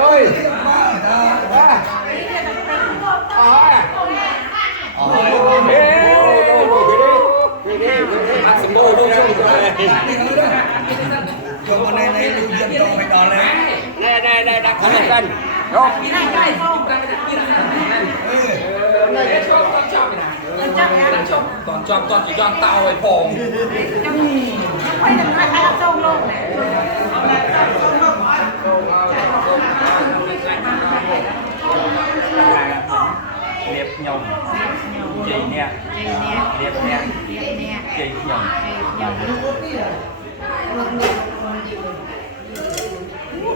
ơi còn con này lưu dân to phải đòn lên đây đặt khăn này cân không toàn chỉ toàn tao ấy phồng liệp nhồng chị nè liệp nè chị nhồng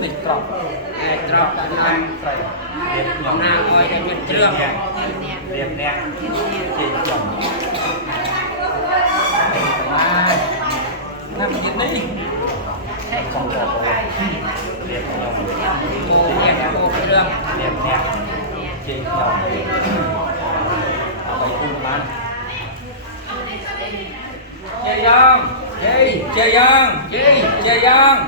liệp trọc liệp nhồng nào ơi cái miếng trương liệp nè chị nhồng làm gì đi liệp nhồng cô liệp cô trương liệp nè chị nhồng phải cùng ăn chơi giang chơi giang chơi giang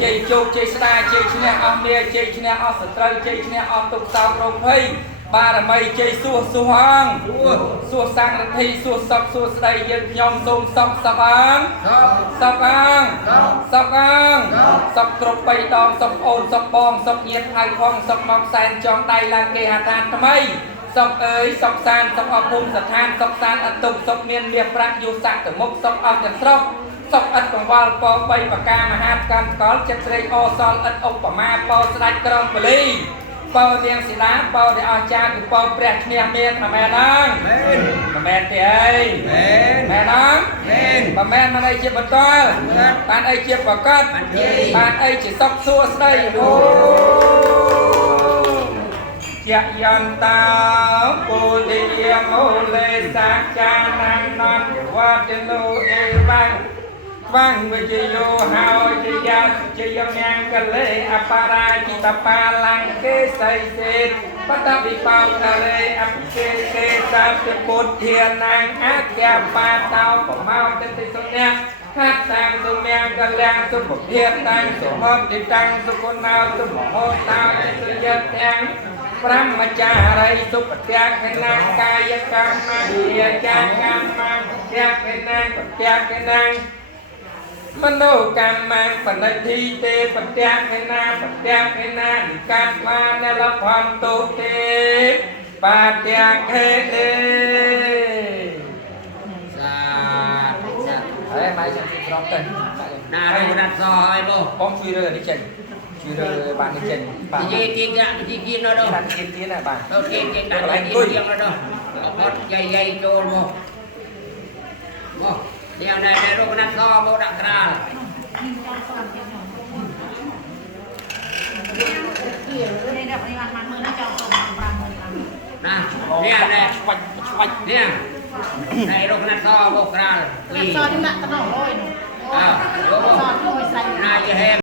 chơi chụp chơi star chơi chne ông bia chơi chne ông sợi chơi chne ông tục sao rồng phi ba là mây chơi xua hoang xua sang thi xua sập xua đây dân nhom xôm sập ăn sập trục bay đòn sập ồn sập bong sập nhiệt hai phong sập mọc sàn trong tay là kê hạt than tham ấy sọc ơi sọc sàn sọc ở vùng sập than sọc sàn ở tục sọc miền miệt rác du sạc từ mốc sọc ở nhật sọc sọc ấtของ Wal ពង 3 ប្រការមហាកម្មកលចិត្តស្រីអសលឥតឧបមាពោស្ដេចក្រុងពលីពោទាំងសិលាពោដែលអស្ចារ្យគឺពោព្រះឈ្នះមានថាមែនហ្នឹងមែនទេអីមែនហ្នឹងបើមែនមិនអីជាបន្តបានអីជាប្រកាសបានអីជាសុខសួស្ដីអូជាយន្តោពុទ្ធិយមូលេសាចាណាននន្តវត្តនោអេវាំងវាំងវិជយោហើយជាយាជាយមញាកលេអបរាជិតបាលង្កេសៃសេតបតវិបោកលេអភិសេកេសាទពុទ្ធានាងអគ្គបាតោប្រមោទិតិសុញ្ញាហាត់តាំងទុមាំងកលាំងសុភភាតាំងសុហតិតាំងសុគណោសុមហោតោសុយតាំងប្រមចារីសុបត្យាកណាកាយកម្មវិជាកម្មបត្យាកណាបត្យាកណាមនោកម្មបណិធិទេបត្យាកណាបត្យាកណានិកាស្វានលភន្តុទេបត្យាកេទេសាហើយមកចាំទីត្រង់ទៅណារណាត់សហើយបងជួយរើនេះចេញជួយរើបាននេះចេញបាទនិយាយទៀងទៀងនៅđâuបានទៀងទៀងណាបាទទៀងទៀងដាក់ទៀងទៀងនៅđâuអត់យាយចូលមកនេះណែរកណាត់សមកដាក់ក្រាលនេះនេះបានបានមើលណាចង់50000ណានេះណែស្បាច់នេះណែរកណាត់សមកក្រាលណាត់សនេះដាក់តំណអើយនោះអើយកមកសមួយស្រាច់ណាយហេ